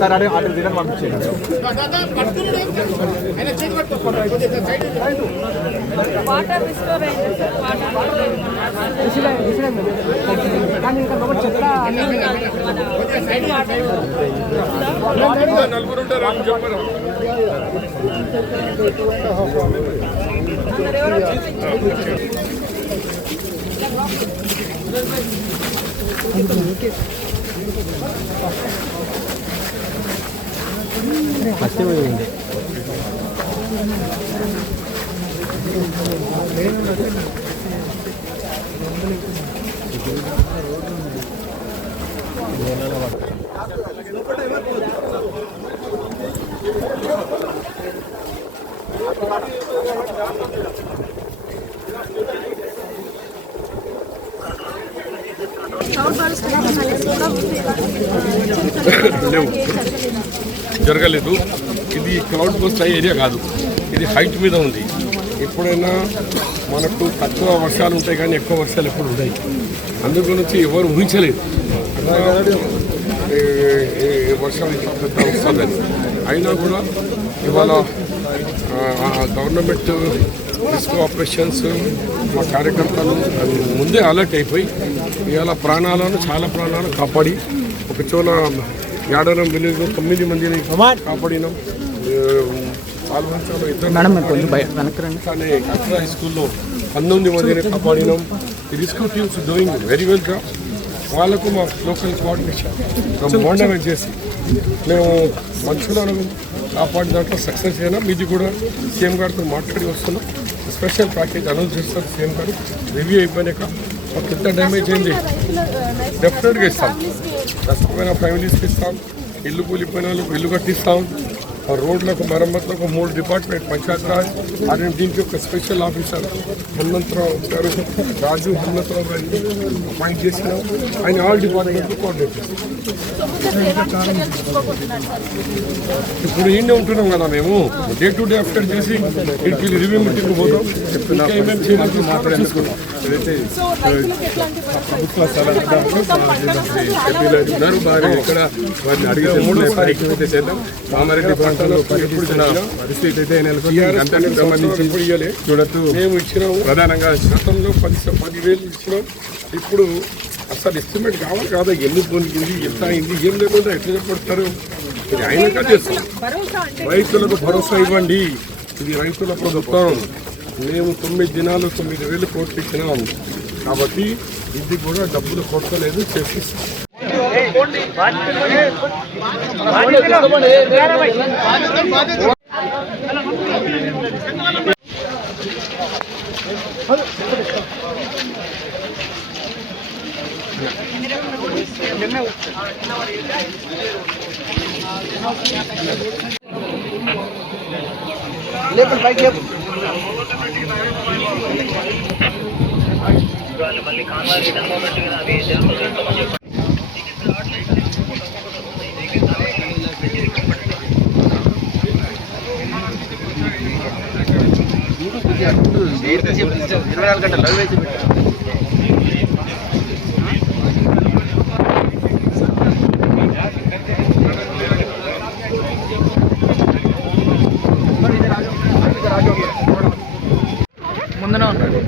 Sir అడే అటు return పంపించేయండి. వాటర్ రిస్టోర్ అయింది కానీ ఇంకా ఒకటి చెప్తా నలుగురు ఉంటారు చెప్పరు. ఫస్ట్ పోయింది లేవు, జరగలేదు. ఇది క్లౌడ్ బస్ట్ అయ్యే ఏరియా కాదు, ఇది హైట్ మీద ఉంది. ఎప్పుడైనా మనకు తక్కువ వర్షాలు ఉంటాయి కానీ ఎక్కువ వర్షాలు ఎప్పుడు ఉంటాయి. అందు గురించి ఎవరు ఊహించలేదు వర్షం పెద్ద వస్తుందని. అయినా కూడా ఇవాళ గవర్నమెంట్ రిస్క్ ఆపరేషన్స్ మా కార్యకర్తలు ముందే అలర్ట్ అయిపోయి ఇవాళ చాలా ప్రాణాలను కాపాడి ఒక చోల యాడరం విలేజ్లో 9 మందిని కాపాడినాం. పాల్వంచలో కానీ అక్కడ హై స్కూల్లో 19 మందిని కాపాడినాం. ఈ risk teams doing very well job. వాళ్ళకు మా లోకల్ కోఆర్డినేషన్ బ్రహ్మాండంగా చేసి మేము మనుషులను కాపాడిన దాంట్లో సక్సెస్ అయినా. మీది కూడా సీఎం గారితో మాట్లాడి వస్తున్నాం. స్పెషల్ ప్యాకేజ్ అనౌన్స్ చేస్తారు సీఎం గారు. రివ్యూ అయిపోయాక మాకు ఎంత డ్యామేజ్ అయింది డెఫినెట్గా ఇస్తాం. నష్టపోయిన ఫ్యామిలీస్కి ఇస్తాం, ఇల్లు కూలిపోయిన వాళ్ళకి ఇల్లు కట్టిస్తాం. రోడ్లకు మరమ్మతులకు 3 డిపార్ట్మెంట్ పంచాయతీరాజ్ మరియు దీనికి ఒక స్పెషల్ ఆఫీసర్ హనుమంతరావు గారు, రాజు హనుమంతరావు గారిని అపాయింట్ చేసినాం. ఆయన ఆల్ డిపార్ట్మెంట్ కోఆర్డినేట్ చేస్తాం. ఇప్పుడు ఈయనే ఉంటున్నాం కదా మేము, డే టు డే అప్డేట్ చేసి ఇంటికి రివ్యూ మీటింగ్ పోతాం. ఇంకా ఏమేమి చేయాలి మాట్లాడేసుకున్నాం. ప్రభుత్వ ఉన్నారు బాగా ఇక్కడ వారిని అడిగితే 3 చేద్దాం. కామారెడ్డి ప్రాంతంలో పరిస్థితి అయితే సంబంధించి చూడొచ్చు. మేము ఇచ్చినాము ప్రధానంగా గతంలో 10,000 ఇచ్చినాం. ఇప్పుడు అసలు ఎస్టిమేట్ కావాలి కాదా, ఎన్ని పొందింది, ఎంత అయింది, ఏం లేకుండా ఎట్లా చెప్పడతారు. ఇది అయినాక చేస్తాం. రైతులకు భరోసా ఇవ్వండి. ఇది రైతుల ప్రభుత్వం. మేము 9 దినాలు 9,000 కోట్లు ఇచ్చినాం. కాబట్టి ఇది కూడా డబ్బులు కొట్టలేదు, చేపిస్తాం. లేపండి పైకి లేపు. మళ్ళీ కాంగ్రెస్ రిటర్న్ మూమెంట్ అది జరుగుతుంది. గంటలు వేసి పెట్టారు. ముందునే ఉన్నాడు.